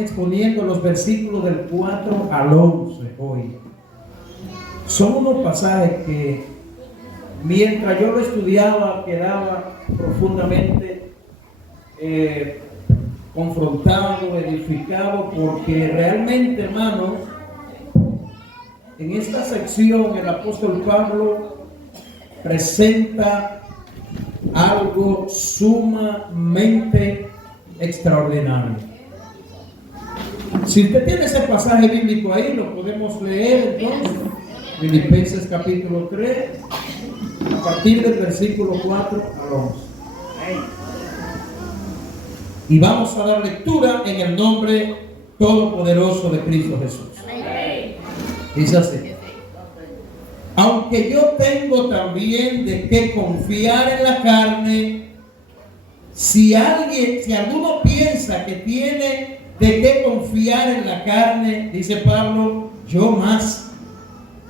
exponiendo los versículos del 4 al 11 hoy. Son unos pasajes que mientras yo lo estudiaba quedaba profundamente confrontado, edificado, porque realmente, hermanos, en esta sección el apóstol Pablo presenta algo sumamente extraordinario. Si usted tiene ese pasaje bíblico ahí, lo podemos leer entonces. Filipenses capítulo 3, a partir del versículo 4 al 11. Y vamos a dar lectura en el nombre todopoderoso de Cristo Jesús. Dice así: aunque yo tengo también de qué confiar en la carne, si alguno piensa que tiene de qué confiar en la carne, dice Pablo, yo más.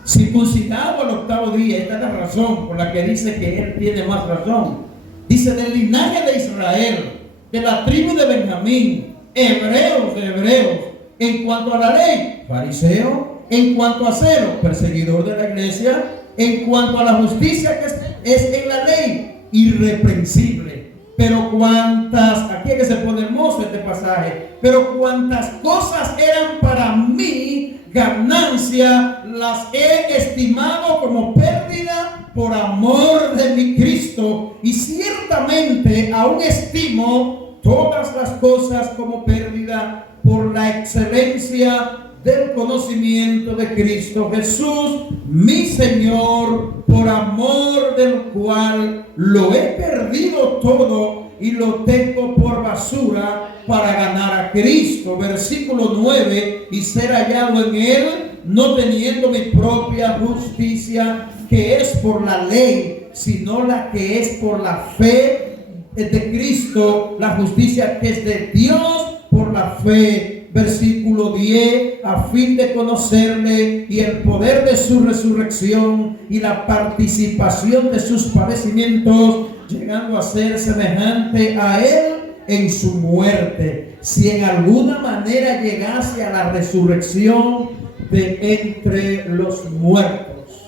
Circuncidado al octavo día, esta es la razón por la que dice que él tiene más razón. Dice, del linaje de Israel, de la tribu de Benjamín, hebreos de hebreos, en cuanto a la ley, fariseo, en cuanto a celo, perseguidor de la iglesia, en cuanto a la justicia que es en la ley, irreprensible. Pero cuantas, aquí es que se pone hermoso este pasaje, pero cuantas cosas eran para mí ganancia, las he estimado como pérdida por amor de mi Cristo, y ciertamente aún estimo todas las cosas como pérdida por la excelencia del conocimiento de Cristo Jesús, mi Señor, por amor del cual lo he perdido todo y lo tengo por basura para ganar a Cristo. Versículo 9, y ser hallado en él, no teniendo mi propia justicia, que es por la ley, sino la que es por la fe de Cristo, la justicia que es de Dios por la fe. Versículo 10, a fin de conocerle y el poder de su resurrección y la participación de sus padecimientos, llegando a ser semejante a él en su muerte, si en alguna manera llegase a la resurrección de entre los muertos.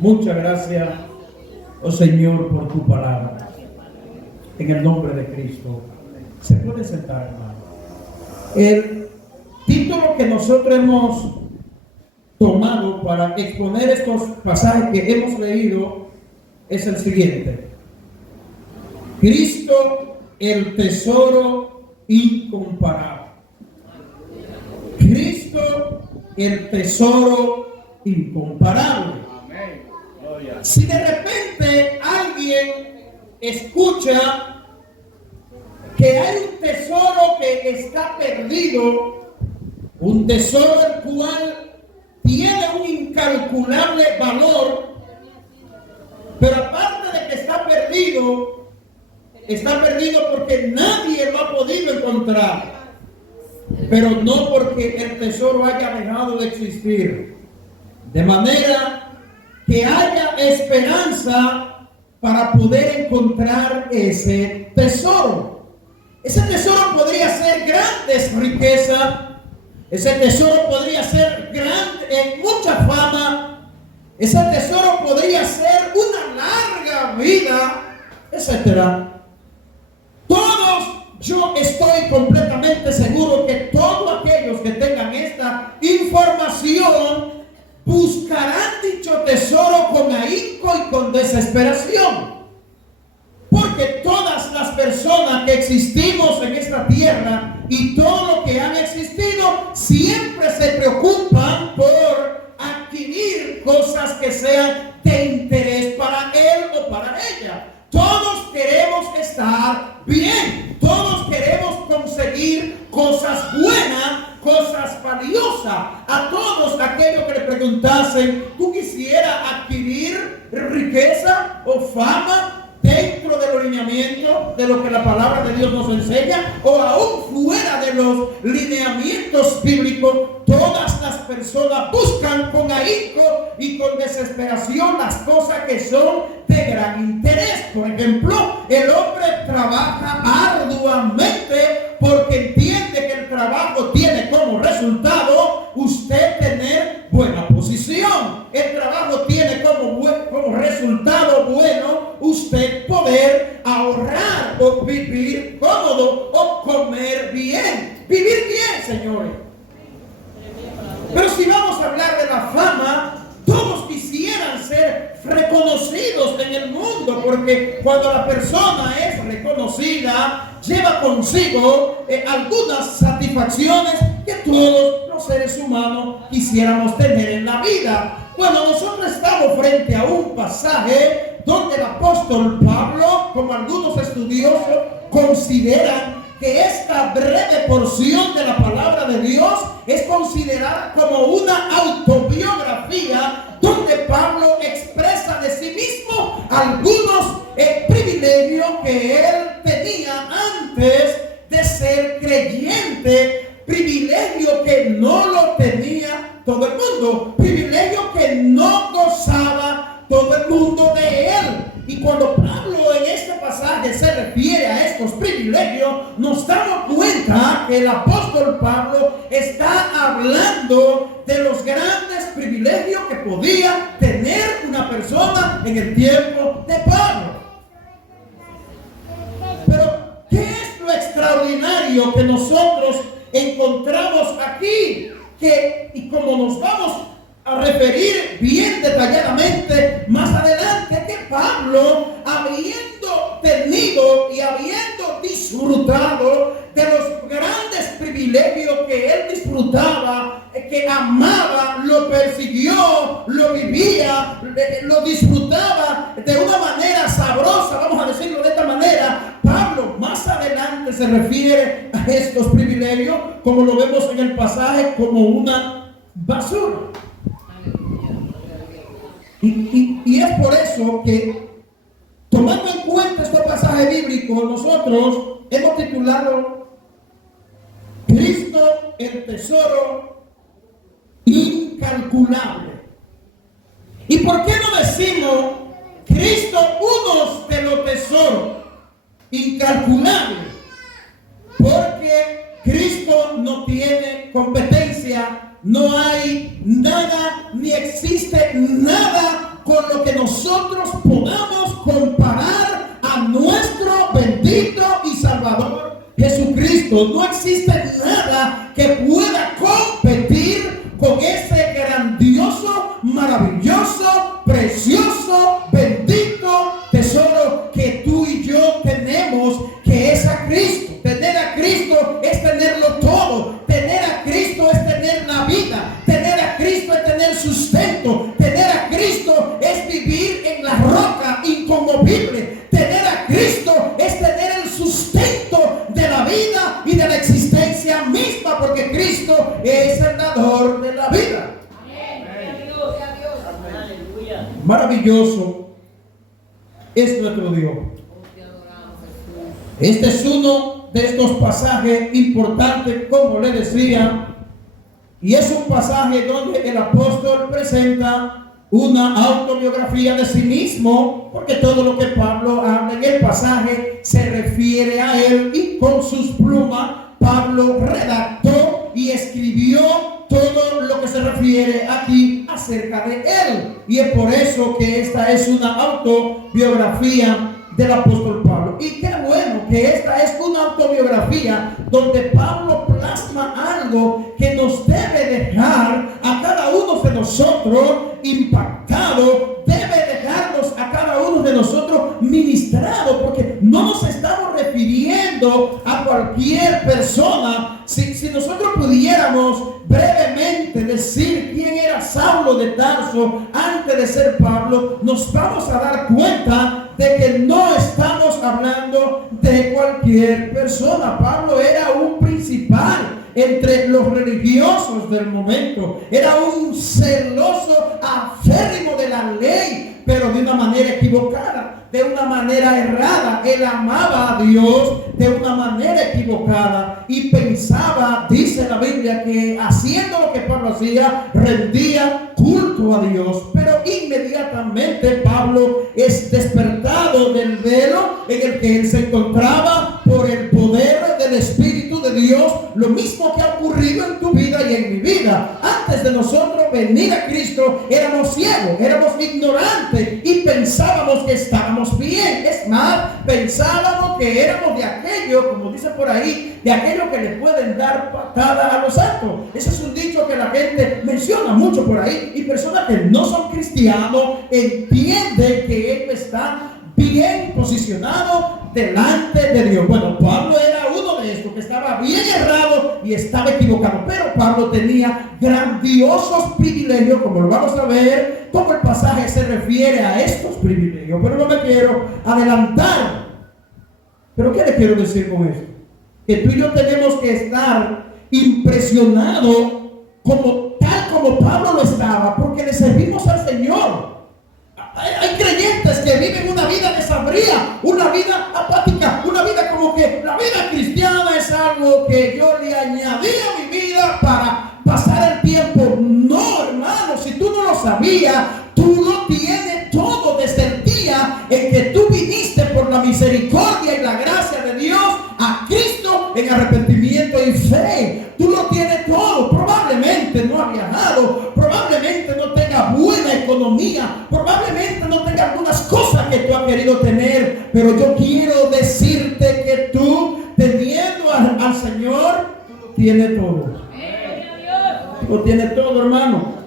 Muchas gracias, oh Señor, por tu palabra. En el nombre de Cristo. Se puede sentar, hermano. El título que nosotros hemos tomado para exponer estos pasajes que hemos leído es el siguiente: Cristo, el tesoro incomparable. Cristo, el tesoro incomparable. Si de repente alguien escucha que hay un tesoro que está perdido, un tesoro el cual tiene un incalculable valor, pero aparte de que está perdido porque nadie lo ha podido encontrar, pero no porque el tesoro haya dejado de existir, de manera que haya esperanza para poder encontrar ese tesoro. Ese tesoro podría ser grandes riquezas, ese tesoro podría ser grande, mucha fama, ese tesoro podría ser una larga vida, etc. Yo estoy completamente seguro que todos aquellos que tengan esta información buscarán dicho tesoro con ahínco y con desesperación. Porque todas las personas que existimos en esta tierra y todo lo que han existido siempre se preocupan por adquirir cosas que sean de interés para él o para ella. Todos queremos estar bien, todos queremos conseguir cosas buenas, cosas valiosas. A todos aquellos que le preguntasen, ¿tú quisieras adquirir riqueza o fama dentro de los lineamientos de lo que la palabra de Dios nos enseña, o aún fuera de los lineamientos bíblicos? Todas las personas buscan con ahínco y con desesperación las cosas que son de gran interés. Por ejemplo, el hombre trabaja arduamente porque entiende que el trabajo trabajo tiene como resultado usted tener buena posición. El trabajo tiene como resultado bueno usted poder ahorrar o vivir cómodo o comer bien. Vivir bien, señores. Pero si vamos a hablar de la fama, todos quisieran ser reconocidos en el mundo, porque cuando la persona es reconocida, lleva consigo algunas satisfacciones que todos los seres humanos quisiéramos tener en la vida. Bueno, nosotros estamos frente a un pasaje donde el apóstol Pablo, como algunos estudiosos consideran que esta breve porción de la palabra de Dios es considerada como una autobiografía donde Pablo expresa de sí mismo algunos privilegios que él tenía antes de ser creyente, privilegio que no lo tenía todo el mundo, privilegio que no gozaba todo el mundo de él. Y cuando Pablo en este pasaje se refiere a estos privilegios, nos damos cuenta que el apóstol Pablo está hablando de los grandes privilegios que podía tener una persona en el tiempo de Pablo. Pero, ¿qué es lo extraordinario que nosotros encontramos aquí? Y como nos vamos a referir bien detalladamente más adelante, que Pablo, habiendo tenido y habiendo disfrutado de los grandes privilegios que él disfrutaba, que amaba, lo persiguió, lo vivía, lo disfrutaba de una manera sabrosa, vamos a decirlo de esta manera, Pablo más adelante se refiere a estos privilegios, como lo vemos en el pasaje, como una basura. Y es por eso que, tomando en cuenta este pasaje bíblico, nosotros hemos titulado Cristo, el tesoro incalculable. ¿Y por qué no decimos Cristo, uno de los tesoros incalculables? Porque Cristo no tiene competencia. No hay nada, ni existe nada con lo que nosotros podamos comparar a nuestro bendito y Salvador Jesucristo. No existe nada que pueda competir con ese grandioso, maravilloso, precioso, bendito tesoro que tú y yo tenemos, que es a Cristo. Tener a Cristo es tenerlo todo. Tener a Cristo es tener la vida. Tener a Cristo es tener sustento. Tener a Cristo es vivir en la roca inconmovible. Tener a Cristo es tener el sustento de la vida y de la existencia misma, porque Cristo es el dador de la vida. Maravilloso es nuestro Dios. Este es uno de estos pasajes importantes, como le decía, y es un pasaje donde el apóstol presenta una autobiografía de sí mismo, porque todo lo que Pablo habla en el pasaje se refiere a él, y con sus plumas Pablo redactó y escribió todo lo que se refiere aquí acerca de él. Y es por eso que esta es una autobiografía del apóstol Pablo. Y qué bueno que esta es una autobiografía donde Pablo plasma algo que nos debe dejar a cada uno de nosotros impactado, debe dejarnos a cada uno de nosotros ministrado, porque no nos estamos refiriendo a cualquier persona. Si nosotros pudiéramos brevemente decir quién era Saulo de Tarso antes de ser Pablo, nos vamos a dar cuenta de que no estamos hablando de cualquier persona. Pablo era un principal entre los religiosos del momento, era un celoso aférrimo de la ley, pero de una manera equivocada, de una manera errada. Él amaba a Dios de una manera equivocada y pensaba, dice la Biblia, que haciendo lo que Pablo hacía, rendía culto a Dios. Pero inmediatamente Pablo es despertado del velo en el que él se encontraba por el poder del Espíritu de Dios, lo mismo que ha ocurrido en tu vida y en mi vida. Antes de nosotros venir a Cristo, éramos ciegos, éramos ignorantes y pensábamos que estábamos bien. Es más, pensábamos que éramos de aquello, como dice por ahí, de aquello que le pueden dar patada a los santos. Ese es un dicho que la gente menciona mucho por ahí, y personas que no son cristianos entienden que ellos están bien posicionado delante de Dios. Bueno, Pablo era uno de estos que estaba bien errado y estaba equivocado, pero Pablo tenía grandiosos privilegios, como lo vamos a ver, como el pasaje se refiere a estos privilegios. Pero no me quiero adelantar. ¿Pero qué le quiero decir con esto? Que tú y yo tenemos que estar impresionados tal como Pablo lo estaba, porque le servimos al Señor. Hay creyentes que viven una vida desabría, una vida apática, una vida como que la vida cristiana es algo que yo le añadí a mi vida para pasar el tiempo. No, hermano, si tú no lo sabías, tú lo tienes todo desde el día en que tú viniste por la misericordia y la gracia de Dios a Cristo en arrepentimiento y fe. Tú lo tienes todo. Probablemente no has viajado, probablemente no tengas buena economía, probablemente no tengas algunas cosas que tú has querido tener, pero yo quiero decirte que tú, teniendo al Señor, tú lo tienes todo. Tú lo tienes todo, hermano.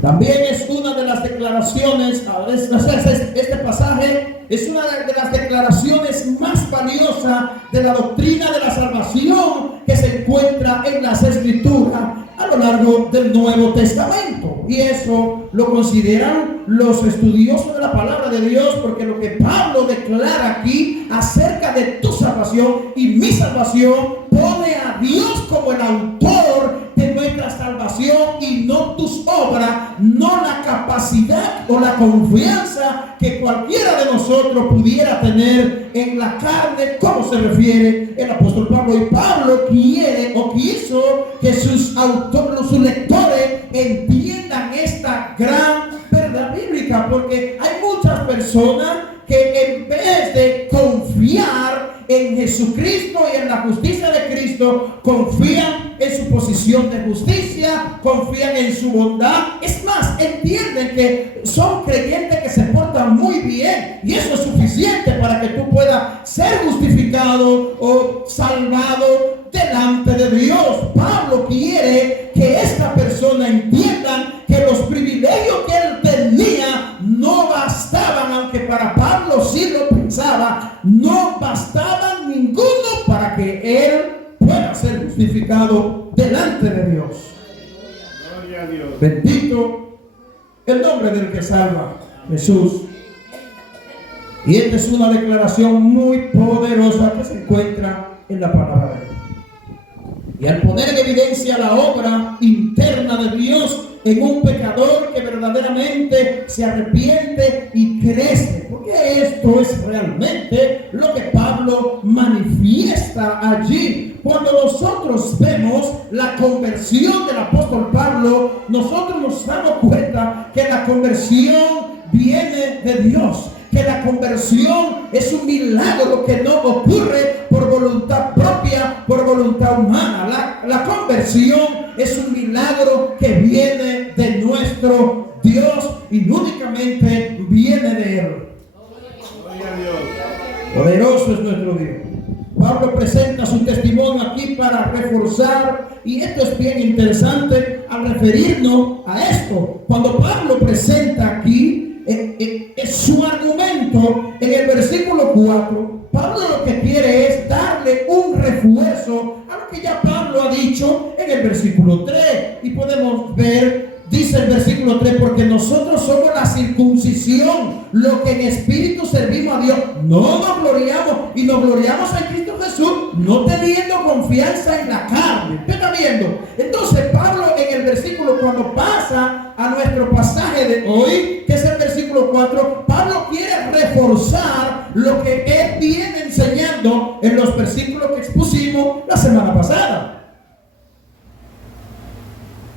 También es una de las declaraciones, este pasaje es una de las declaraciones más valiosas de la doctrina de la salvación que se encuentra en las Escrituras a lo largo del Nuevo Testamento. Y eso lo consideran los estudiosos de la palabra de Dios, porque lo que Pablo declara aquí acerca de tu salvación y mi salvación pone a Dios como el autor de nuestra salvación y no tus obras, no la capacidad o la confianza que cualquiera de nosotros pudiera tener en la carne, como se refiere el apóstol Pablo. Y Pablo quiere o quiso que sus lectores entiendan esta gran verdad bíblica, porque hay muchas personas que en vez de confiar en Jesucristo y en la justicia de Cristo, confían en su posición de justicia, confían en su bondad. Es más, entienden que son creyentes que se portan muy bien y eso es suficiente para que tú puedas ser justificado o salvado delante de Dios. Pablo quiere que esta persona entiendan que los privilegios que él tenía no bastaban, aunque para Pablo sí lo pensaba, no bastaban ninguno para que él pueda ser justificado delante de Dios. Gloria a Dios. Bendito el nombre del que salva, Jesús. Y esta es una declaración muy poderosa que se encuentra en la palabra de Dios. Y al poner en evidencia la obra interna de Dios en un pecador que verdaderamente se arrepiente y crece, porque esto es realmente lo que Pablo manifiesta allí. Cuando nosotros vemos la conversión del apóstol Pablo, nosotros nos damos cuenta que la conversión viene de Dios, que la conversión es un milagro que no ocurre por voluntad propia, por voluntad humana. La conversión es un milagro que viene de nuestro Dios y únicamente viene de Él. Poderoso es nuestro Dios. Pablo presenta su testimonio aquí para reforzar, y esto es bien interesante al referirnos a esto. Cuando Pablo presenta aquí su argumento en el versículo 4, Pablo lo que quiere es darle un refuerzo a lo que ya Pablo ha dicho en el versículo 3. Y podemos ver, dice el versículo 3, porque nosotros somos la circuncisión, lo que en espíritu servimos a Dios. No nos gloriamos, y nos gloriamos en Cristo Jesús, no teniendo confianza en la carne. ¿Usted está viendo? Entonces Pablo en el versículo, cuando pasa a nuestro pasaje de hoy, que es el versículo 4, Pablo quiere reforzar lo que él viene enseñando en los versículos que expusimos la semana pasada.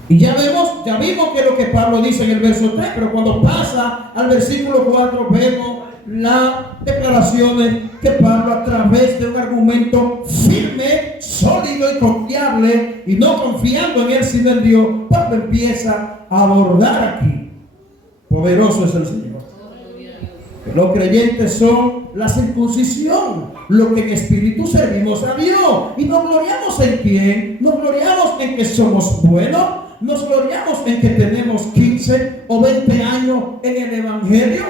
Y ya vimos que lo que Pablo dice en el verso 3, pero cuando pasa al versículo 4 vemos las declaraciones que Pablo, a través de un argumento firme, sólido y confiable, y no confiando en él sino en Dios, Pablo empieza a abordar aquí. Poderoso es el Señor. Los creyentes son la circuncisión, lo que en espíritu servimos a Dios. ¿Y nos gloriamos en quién? Nos gloriamos en que somos buenos. Nos gloriamos en que tenemos 15 o 20 años en el Evangelio.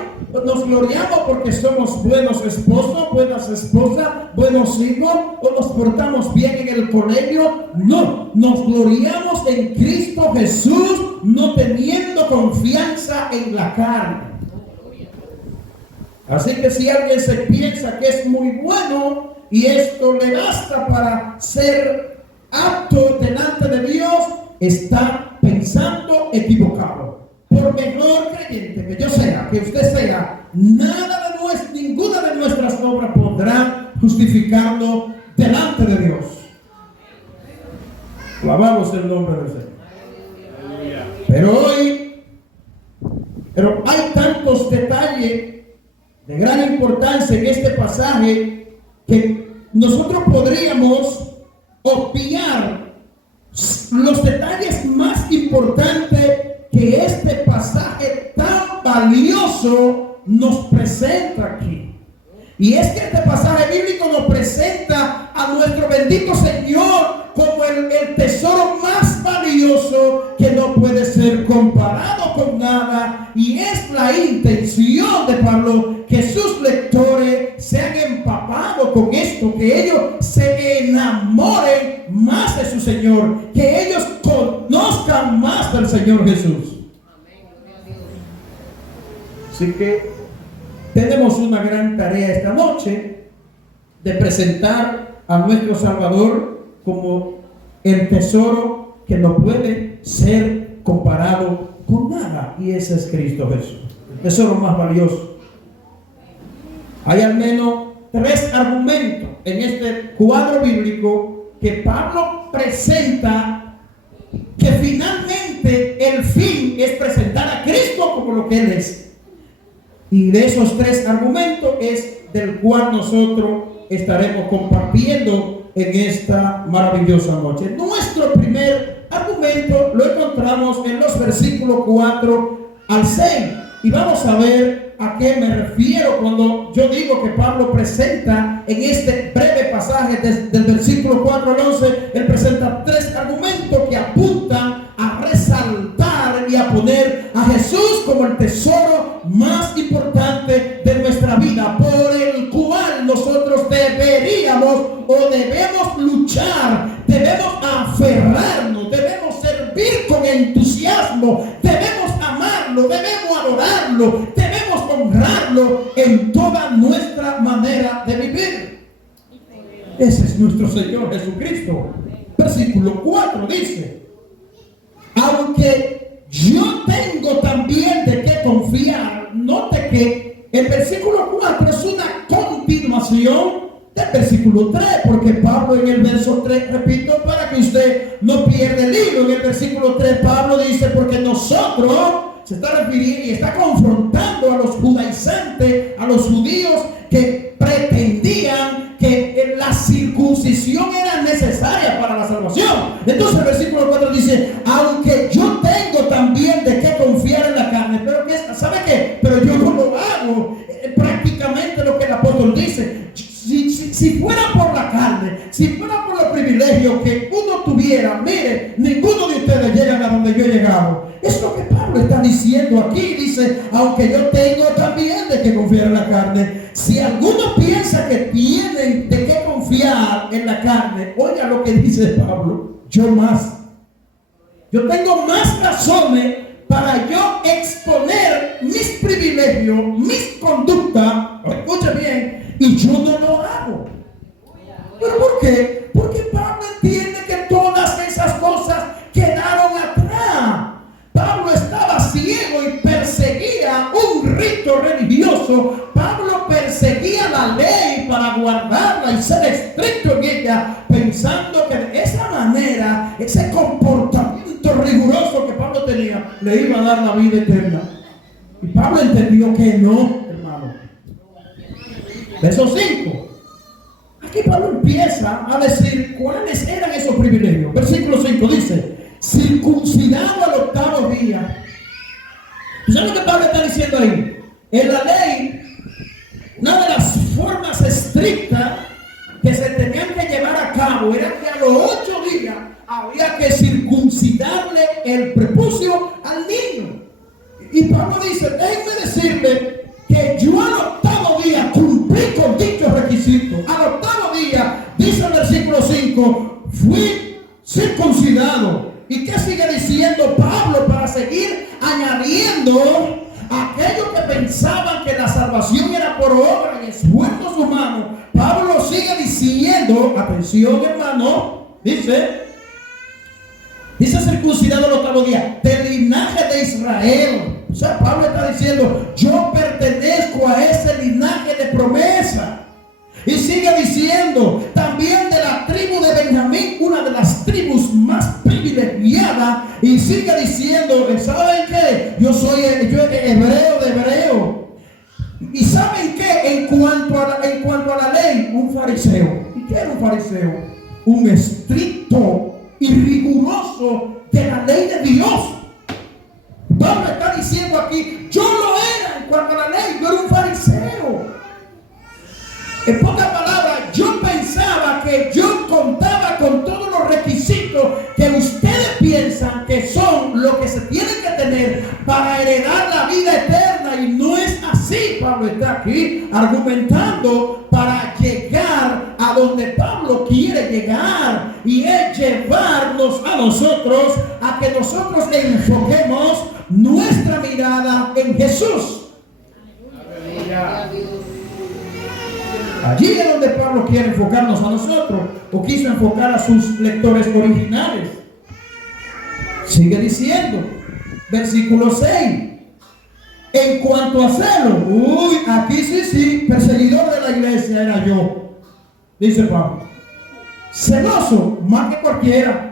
Nos gloriamos porque somos buenos esposos, buenas esposas, buenos hijos, o nos portamos bien en el colegio. No, nos gloriamos en Cristo Jesús, no teniendo confianza en la carne. Así que si alguien se piensa que es muy bueno y esto le basta para ser apto delante de Dios, está pensando equivocado. Por mejor creyente que yo sea, que usted sea, ninguna de nuestras obras podrá justificarlo delante de Dios. Alabamos el nombre del Señor. Pero hay tantos detalles de gran importancia en este pasaje que nosotros podríamos obviar los detalles más importantes que este pasaje tan valioso nos presenta aquí. Y es que este pasaje bíblico nos presenta a nuestro bendito Señor como el tesoro más valioso, que no puede ser comparado con nada. Y es la intención de Pablo que sus lectores sean empapados con esto, que ellos se enamoren más de su Señor, que ellos conozcan más del Señor Jesús. Así que tenemos una gran tarea esta noche de presentar a nuestro Salvador como el tesoro que no puede ser comparado con nada, y ese es Cristo Jesús, el tesoro más valioso. Hay al menos 3 argumentos en este cuadro bíblico que Pablo presenta, que finalmente el fin es presentar a Cristo como lo que Él es. Y de esos 3 argumentos es del cual nosotros estaremos compartiendo en esta maravillosa noche. Nuestro primer argumento lo encontramos en los versículos 4 al 6. Y vamos a ver a qué me refiero cuando yo digo que Pablo presenta en este breve pasaje del versículo 4 al 11, él presenta 3 argumentos que apuntan a resaltar y a poner a Jesús como el tesoro más importante de nuestra vida, por el cual nosotros deberíamos o debemos luchar, debemos aferrarnos, debemos servir con entusiasmo, debemos amarlo, debemos adorarlo, debemos honrarlo en toda nuestra manera de vivir. Ese es nuestro Señor Jesucristo. Versículo 4 dice: aunque yo tengo también de qué confiar. Note que el versículo 4 es una continuación del versículo 3, porque Pablo en el verso 3, repito, para que usted no pierda el hilo, en el versículo 3 Pablo dice: porque nosotros, se está refiriendo y está confrontando a los judaizantes, a los judíos que pretendían que la circuncisión era necesaria para la salvación. Entonces el versículo 4 dice: aunque yo tengo también de qué confiar en la carne. Pero ¿sabe qué? Pero yo no lo hago. Prácticamente lo que el apóstol dice: si fuera por la carne, si fuera por los privilegios que uno tuviera, mire, ninguno de ustedes llegan a donde yo he llegado. Es lo que Pablo está diciendo aquí. Dice: aunque yo tengo también de qué confiar en la carne. Si alguno piensa que tienen de qué confiar en la carne, oiga lo que dice Pablo: yo más. Yo tengo más razones para yo exponer mis privilegios, mis conductas, escuche bien, y yo no lo hago. ¿Pero por qué? Porque Pablo entiende que todas esas cosas quedaron atrás. Pablo estaba ciego y perseguía un rito religioso. Pablo perseguía la ley para guardarla y ser estricto en ella, pensando que de esa manera, ese comportamiento riguroso que Pablo tenía, le iba a dar la vida eterna. Y Pablo entendió que no, hermano. Verso 5. Aquí Pablo empieza a decir cuáles eran esos privilegios. Versículo 5 dice: circuncidado al 8º día. ¿Tú sabes lo que Pablo está diciendo ahí? En la ley, una de las formas estrictas que se tenían que llevar a cabo era que a los 8 días había que circuncidarle el prepucio al niño. Y Pablo dice: déjenme decirle que yo al 8º día cumplí con dicho requisito. Al 8º día, dice el versículo 5, fui circuncidado. ¿Y qué sigue diciendo Pablo para seguir añadiendo a aquellos que pensaban que la salvación era por obra y esfuerzos humanos? Pablo sigue diciendo, atención hermano, dice circuncidado al 8º día, del linaje de Israel. O sea, Pablo está diciendo: yo pertenezco a ese linaje de promesa. Y sigue diciendo: también de la tribu de Benjamín, una de las tribus más privilegiadas. Y sigue diciendo: ¿saben qué? Yo soy hebreo de hebreo. ¿Y saben qué? En cuanto a la ley, un fariseo. ¿Y qué era un fariseo? Un estricto y riguroso de la ley de Dios. Pablo está diciendo aquí: yo lo era en cuanto a la ley, yo era un fariseo. En pocas palabras, yo pensaba que yo contaba con todos los requisitos que ustedes piensan que son lo que se tienen que tener para heredar la vida eterna, y no es así. Pablo está aquí argumentando para llegar a donde Pablo quiere llegar, y es llevarnos a nosotros a que nosotros enfoquemos nuestra mirada en Jesús. Aleluya. Allí es donde Pablo quiere enfocarnos a nosotros, o quiso enfocar a sus lectores originales. Sigue diciendo, versículo 6. En cuanto a celo, aquí sí, perseguidor de la iglesia era yo, dice Pablo. Celoso más que cualquiera.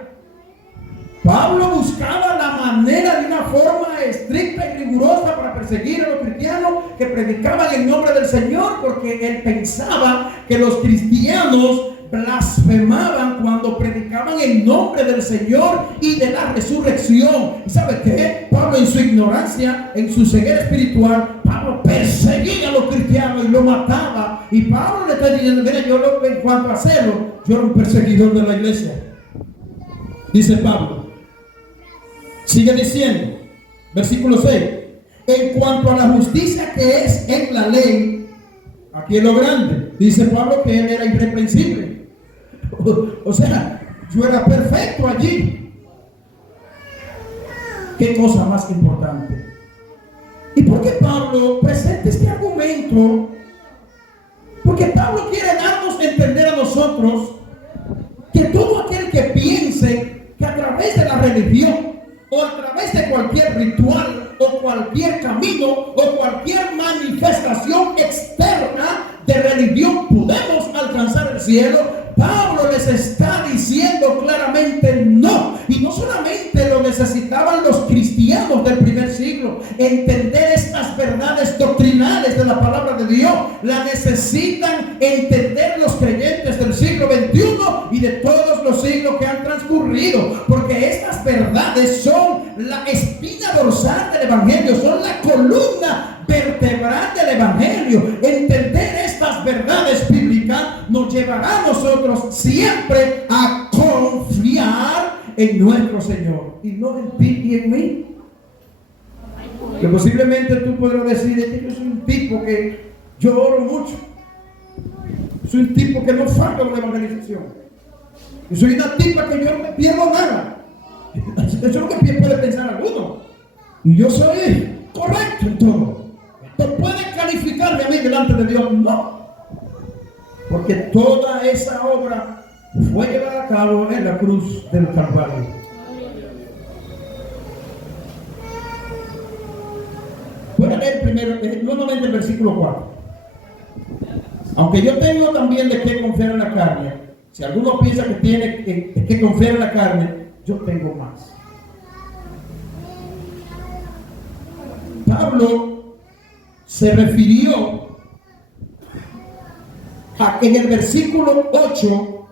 Pablo buscaba la manera de una forma estricta y rigurosa para perseguir a los cristianos que predicaban el nombre del Señor, porque él pensaba que los cristianos blasfemaban cuando predicaban el nombre del Señor y de la resurrección. ¿Y sabe qué? Pablo, en su ignorancia, en su ceguera espiritual, Pablo perseguía a los cristianos y lo mataba. Y Pablo le está diciendo: mira, en cuanto a hacerlo, yo era un perseguidor de la iglesia. Dice Pablo. Sigue diciendo, versículo 6. En cuanto a la justicia que es en la ley, aquí es lo grande. Dice Pablo que él era irreprensible. O sea, yo era perfecto allí. ¿Qué cosa más importante? ¿Y por qué Pablo presenta este argumento? Porque Pablo quiere darnos a entender a nosotros que todo aquel que piense que a través de la religión, o a través de cualquier ritual, o cualquier camino, o cualquier manifestación externa de religión podemos alcanzar el cielo, Pablo les está diciendo claramente no. Y no solamente lo necesitaban los cristianos del primer siglo, entender estas verdades doctrinales de la palabra de Dios, la necesitan entender los creyentes del siglo XXI y de todos los siglos que han transcurrido, porque estas verdades son la espina dorsal del evangelio, son la columna vertebral del evangelio. Entender estas verdades bíblicas nos llevará a nosotros siempre a confiar en nuestro Señor y no en ti y en mí. Que posiblemente tú podrás decir: es que yo soy un tipo que yo oro mucho, soy un tipo que no falta una evangelización, yo soy una tipa que yo no me pierdo nada. Eso es lo que puede pensar alguno, y yo soy correcto en todo. ¿No puede calificarme a mí delante de Dios? No, porque toda esa obra fue llevada a cabo en la cruz del Calvario. Voy a leer primero, nuevamente el versículo 4. Aunque yo tengo también de qué confiar en la carne, si alguno piensa que tiene que confiar en la carne, yo tengo más. Pablo se refirió en el versículo 8,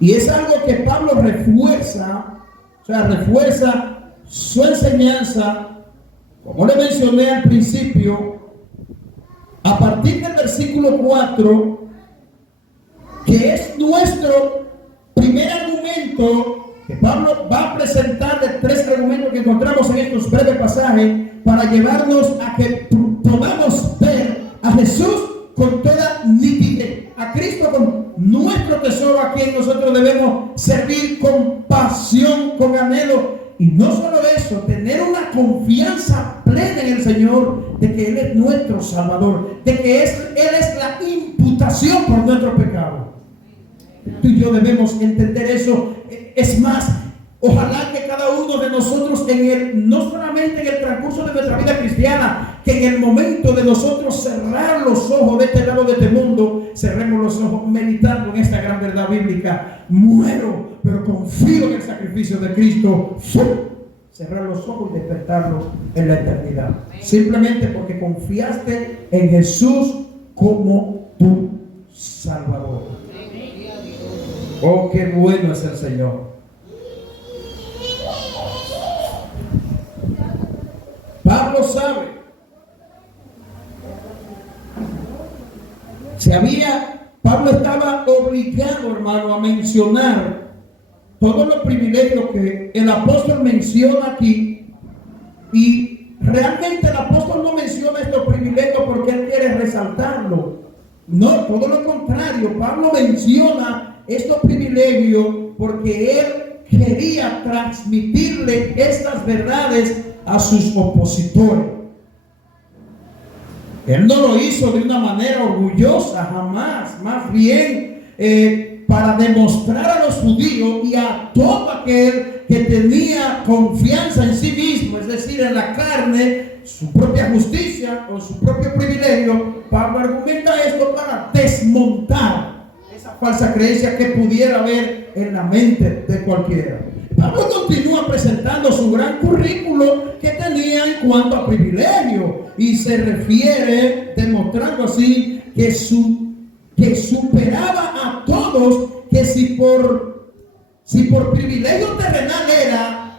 y es algo que Pablo refuerza, o sea, refuerza su enseñanza, como le mencioné al principio, a partir del versículo 4, que es nuestro primer argumento, que Pablo va a presentar de 3 argumentos que encontramos en estos breves pasajes, para llevarnos a que podamos ver a Jesús con toda nitidez, a Cristo con nuestro tesoro, a quien nosotros debemos servir con pasión, con anhelo. Y no solo eso, tener una confianza plena en el Señor, de que Él es nuestro Salvador, de que Él es la imputación por nuestro pecado. Tú y yo debemos entender eso. Es más, ojalá que cada uno de nosotros, no solamente en el transcurso de nuestra vida cristiana, que en el momento de nosotros cerrar los ojos de este lado de este mundo, cerremos los ojos meditando en esta gran verdad bíblica. Muero, pero confío en el sacrificio de Cristo. Cerrar los ojos y despertarlo en la eternidad. Simplemente porque confiaste en Jesús como tu Salvador. Oh, qué bueno es el Señor. Pablo sabe, Pablo estaba obligado, hermano, a mencionar todos los privilegios que el apóstol menciona aquí. Y realmente el apóstol no menciona estos privilegios porque él quiere resaltarlo. No, todo lo contrario. Pablo menciona estos privilegios porque él quería transmitirle estas verdades a sus opositores. Él no lo hizo de una manera orgullosa, jamás. Más bien para demostrar a los judíos y a todo aquel que tenía confianza en sí mismo, es decir, en la carne, su propia justicia o su propio privilegio. Pablo argumenta esto para desmontar esa falsa creencia que pudiera haber en la mente de cualquiera. Pablo continúa presentando su gran currículo que tenía en cuanto a privilegio, y se refiere demostrando así que superaba a todos, que si por privilegio terrenal era,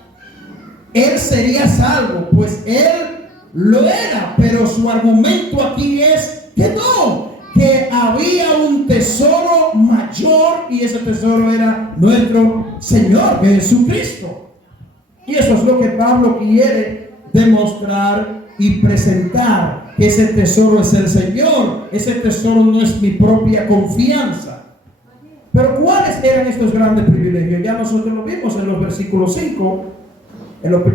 él sería salvo, pues él lo era. Pero su argumento aquí es que no, que había un tesoro mayor, y ese tesoro era nuestro Señor Jesucristo. Y eso es lo que Pablo quiere demostrar y presentar, que ese tesoro es el Señor. Ese tesoro no es mi propia confianza. Pero ¿cuáles eran estos grandes privilegios? Ya nosotros lo vimos en los versículos 5,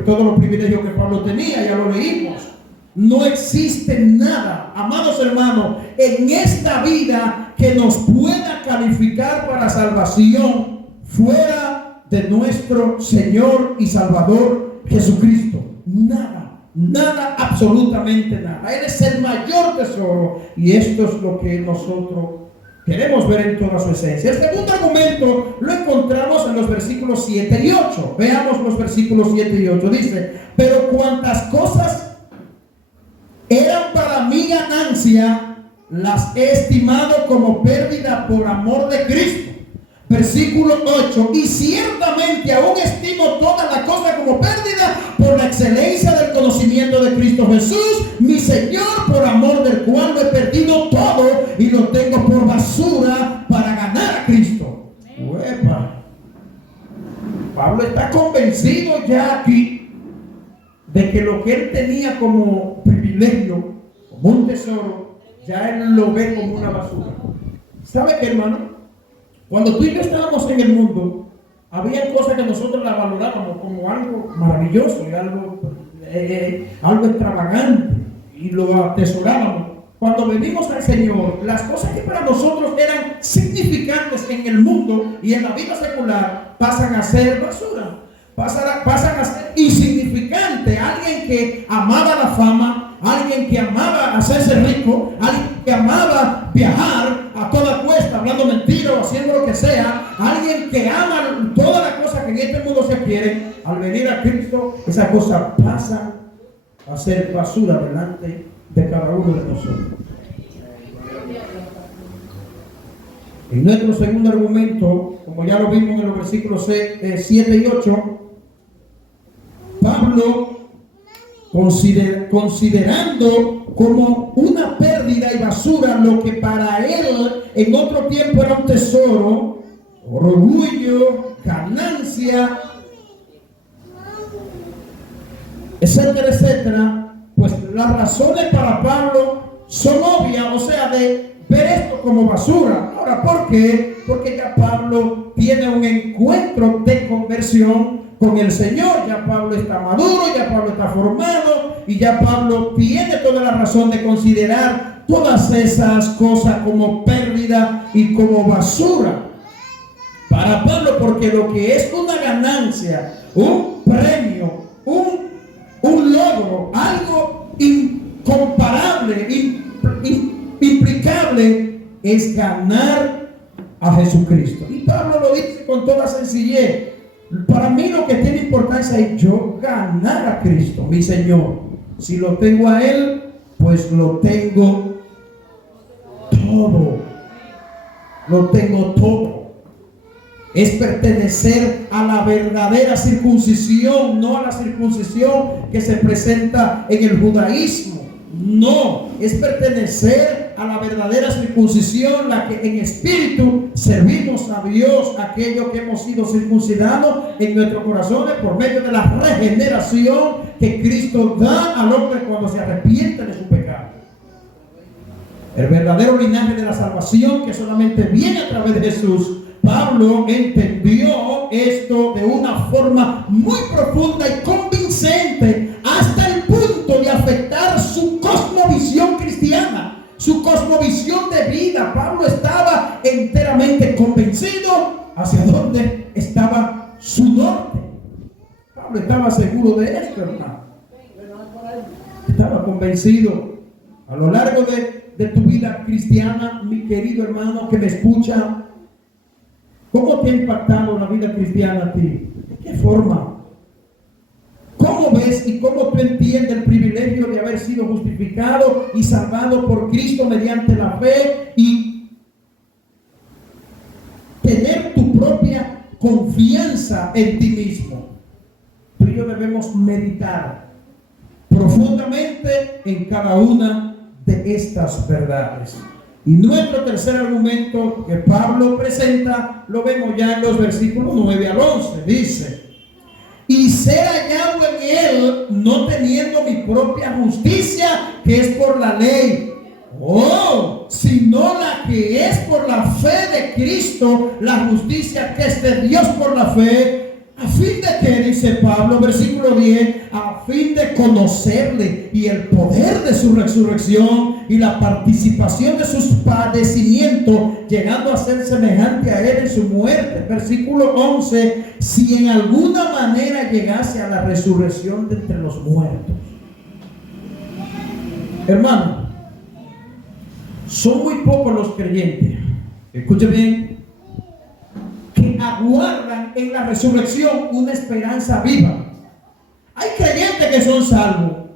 todos los privilegios que Pablo tenía, ya lo leímos. No existe nada, amados hermanos, en esta vida que nos pueda calificar para salvación fuera de nuestro Señor y Salvador Jesucristo. Nada, absolutamente nada. Él es el mayor tesoro, y esto es lo que nosotros queremos ver en toda su esencia. El segundo argumento lo encontramos en los versículos 7 y 8. Veamos los versículos 7 y 8. Dice: pero cuantas cosas eran para mi ganancia, las he estimado como pérdida por amor de Cristo. Versículo 8: y ciertamente aún estimo toda la cosa como pérdida por la excelencia del conocimiento de Cristo Jesús, mi Señor, por amor del cual lo he perdido todo y lo tengo por basura para ganar a Cristo. ¡Uepa! Pablo está convencido ya aquí de que lo que él tenía como privilegio, como un tesoro, ya él lo ve como una basura. ¿Sabe qué, hermano? Cuando tú y yo estábamos en el mundo, había cosas que nosotros las valorábamos como algo maravilloso y algo extravagante, y lo atesorábamos. Cuando venimos al Señor, las cosas que para nosotros eran significantes en el mundo y en la vida secular pasan a ser basura. Pasan a ser insignificante. Alguien que amaba la fama, alguien que amaba hacerse rico, alguien que amaba viajar a toda cuesta, hablando mentiras o haciendo lo que sea, alguien que ama todas las cosas que en este mundo se quieren, al venir a Cristo, esa cosa pasa a ser basura delante de cada uno de nosotros. En nuestro segundo argumento, como ya lo vimos en los versículos 7 y 8, Pablo, considerando como una pérdida y basura lo que para él en otro tiempo era un tesoro, orgullo, ganancia, etcétera, etcétera, pues las razones para Pablo son obvias, o sea, de ver esto como basura. Ahora, ¿por qué? Porque ya Pablo tiene un encuentro de conversión con el Señor. Ya Pablo está maduro, ya Pablo está formado y ya Pablo tiene toda la razón de considerar todas esas cosas como pérdida y como basura para Pablo, porque lo que es una ganancia, un premio, un logro, algo incomparable, implicable, es ganar a Jesucristo. Y Pablo lo dice con toda sencillez. Para mí lo que tiene importancia es yo ganar a Cristo, mi Señor. Si lo tengo a Él, pues lo tengo todo. Lo tengo todo. Es pertenecer a la verdadera circuncisión, no a la circuncisión que se presenta en el judaísmo. No, es pertenecer a la verdadera circuncisión, la que en espíritu servimos a Dios, aquello que hemos sido circuncidados en nuestros corazones por medio de la regeneración que Cristo da al hombre cuando se arrepiente de su pecado. El verdadero linaje de la salvación que solamente viene a través de Jesús. Pablo entendió esto de una forma muy profunda y convincente, hasta el punto de afectar su cosmovisión cristiana, su cosmovisión de vida. Pablo estaba enteramente convencido hacia dónde estaba su norte. Pablo estaba seguro de esto, hermano. Estaba convencido. A lo largo de tu vida cristiana, mi querido hermano que me escucha, ¿cómo te ha impactado la vida cristiana a ti? ¿De qué forma? ¿Cómo ves y cómo tú entiendes el privilegio de haber sido justificado y salvado por Cristo mediante la fe y tener tu propia confianza en ti mismo? Tú y yo debemos meditar profundamente en cada una de estas verdades. Y nuestro tercer argumento que Pablo presenta lo vemos ya en los versículos 9 al 11. Dice: y ser hallado en él, no teniendo mi propia justicia, que es por la ley, sino la que es por la fe de Cristo, la justicia que es de Dios por la fe, a fin de que, dice Pablo, versículo 10, a fin de conocerle y el poder de su resurrección y la participación de sus padecimientos, llegando a ser semejante a él en su muerte. Versículo 11, si en alguna manera llegase a la resurrección de entre los muertos. Hermano, son muy pocos los creyentes, escuche bien, que aguardan en la resurrección una esperanza viva. Hay creyentes que son salvos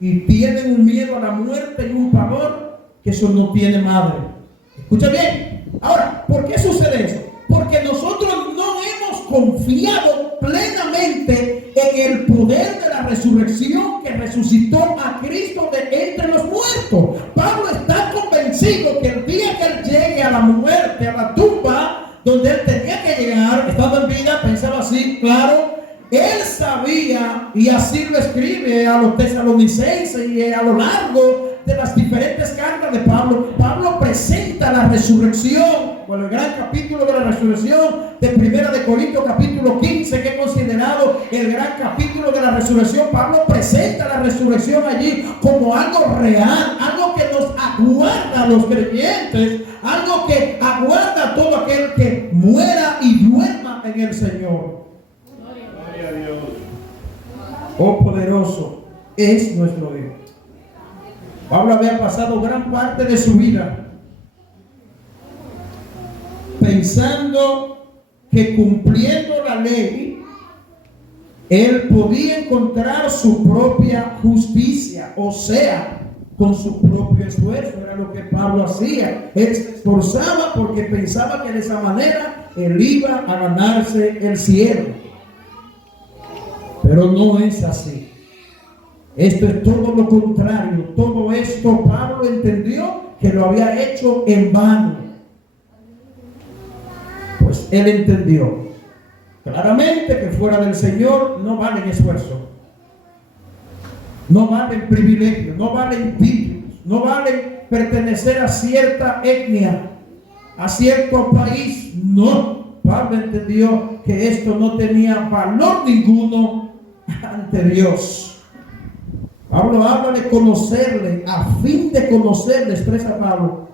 y tienen un miedo a la muerte y un pavor que eso no tiene madre. Escucha bien. Ahora, ¿por qué sucede eso? Porque nosotros no hemos confiado plenamente en el poder de la resurrección que resucitó a Cristo de entre los muertos. Pablo está convencido que el día que él llegue a la muerte, a la tumba donde él tenía que llegar, estando en vida, pensaba así, claro. Él sabía, y así lo escribe a los tesalonicenses y a lo largo de las diferentes cartas de Pablo. Pablo presenta la resurrección, o el gran capítulo de la resurrección de Primera de Corintios capítulo 15, que es considerado el gran capítulo de la resurrección. Pablo presenta la resurrección allí como algo real, algo que nos aguarda a los creyentes, algo que aguarda a todo aquel que muera y duerma en el Señor. Oh, poderoso es nuestro Dios. Pablo había pasado gran parte de su vida pensando que cumpliendo la ley él podía encontrar su propia justicia, o sea, con su propio esfuerzo. Era lo que Pablo hacía. Él se esforzaba porque pensaba que de esa manera él iba a ganarse el cielo. Pero no es así. Esto es todo lo contrario. Todo esto Pablo entendió que lo había hecho en vano. Pues él entendió claramente que fuera del Señor no valen esfuerzo, no valen privilegios, no valen títulos, no valen pertenecer a cierta etnia, a cierto país. No, Pablo entendió que esto no tenía valor ninguno ante Dios. Pablo habla de conocerle, a fin de conocerle, expresa Pablo.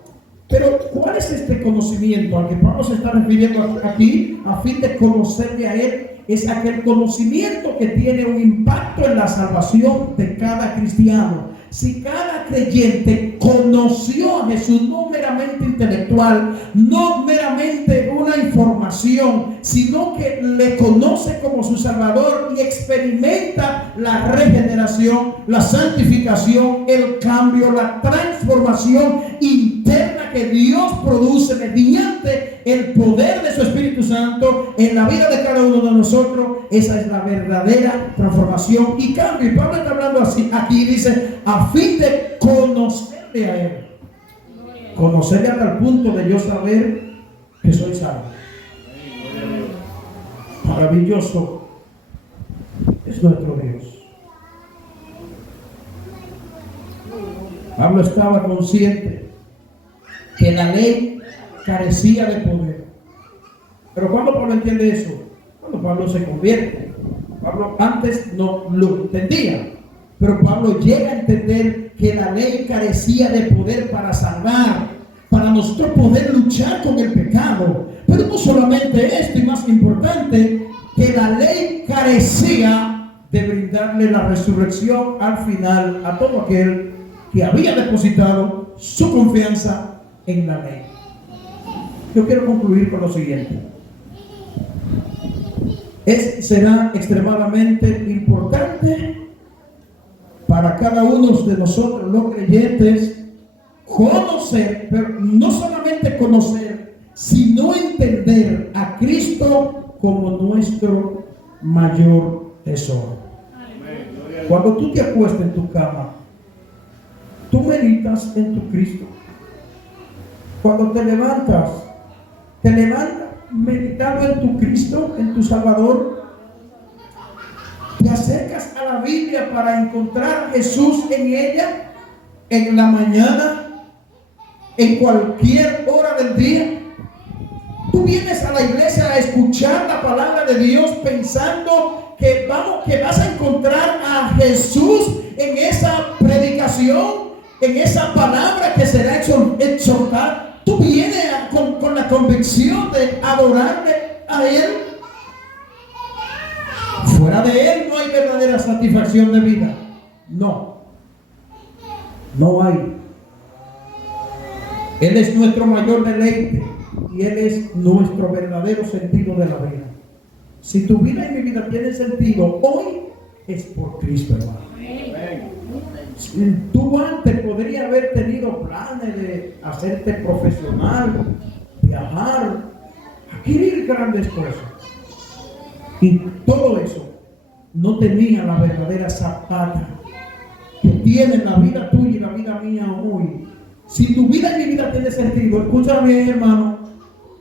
Pero ¿cuál es este conocimiento al que Pablo se está refiriendo aquí? A fin de conocerle a él, es aquel conocimiento que tiene un impacto en la salvación de cada cristiano. Si cada creyente conoció a Jesús, no meramente intelectual, no meramente una información, sino que le conoce como su Salvador y experimenta la regeneración, la santificación, el cambio, la transformación interna que Dios produce mediante el poder de su Espíritu Santo en la vida de cada uno de nosotros. Esa es la verdadera transformación y cambio. Y Pablo está hablando así, aquí dice, a fin de conocerle a él. Conocerle hasta el punto de yo saber que soy salvo. Maravilloso es nuestro Dios. Pablo estaba consciente que la ley carecía de poder. Pero ¿cuándo Pablo entiende eso? Cuando Pablo se convierte. Pablo antes no lo entendía, pero Pablo llega a entender que la ley carecía de poder para salvar, para nosotros poder luchar con el pecado. Pero no solamente esto, y más importante, que la ley carecía de brindarle la resurrección al final a todo aquel que había depositado su confianza en la ley. Yo quiero concluir con lo siguiente. Será extremadamente importante para cada uno de nosotros los creyentes conocer, pero no solamente conocer, sino entender a Cristo como nuestro mayor tesoro. Cuando tú te acuestas en tu cama, tú meditas en tu Cristo. Cuando te levantas meditando en tu Cristo, en tu Salvador. Te acercas a la Biblia para encontrar a Jesús en ella, en la mañana, en cualquier hora del día. Tú vienes a la iglesia a escuchar la palabra de Dios pensando que vas a encontrar a Jesús en esa predicación, en esa palabra que será exhortada. Tú vienes con la convicción de adorarle a Él. Fuera de Él no hay verdadera satisfacción de vida. No hay. Él es nuestro mayor deleite y Él es nuestro verdadero sentido de la vida. Si tu vida y mi vida tienen sentido hoy, es por Cristo, hermano. Tú antes podrías haber tenido planes de hacerte profesional, viajar, adquirir grandes cosas. Y todo eso no tenía la verdadera zapata que tiene la vida tuya y la vida mía hoy. Si tu vida y mi vida tiene sentido, escúchame, hermano,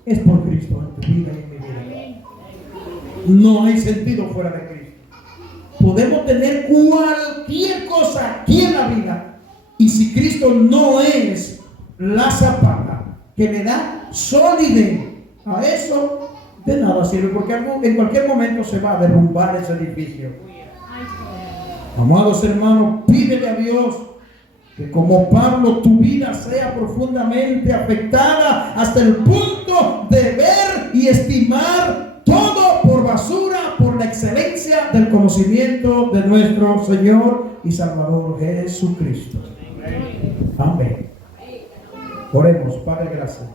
es por Cristo en tu vida y en mi vida. No hay sentido fuera de Cristo. Podemos tener cualquier cosa aquí en la vida, y si Cristo no es la zapata que le da solidez a eso, de nada sirve, porque en cualquier momento se va a derrumbar ese edificio. Amados hermanos, pídele a Dios que como Pablo tu vida sea profundamente afectada hasta el punto de ver y estimar todo por basura por la excelencia del conocimiento de nuestro Señor y Salvador Jesucristo. Amén. Oremos. Padre, gracias.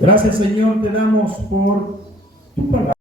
Gracias, Señor, te damos por tu palabra.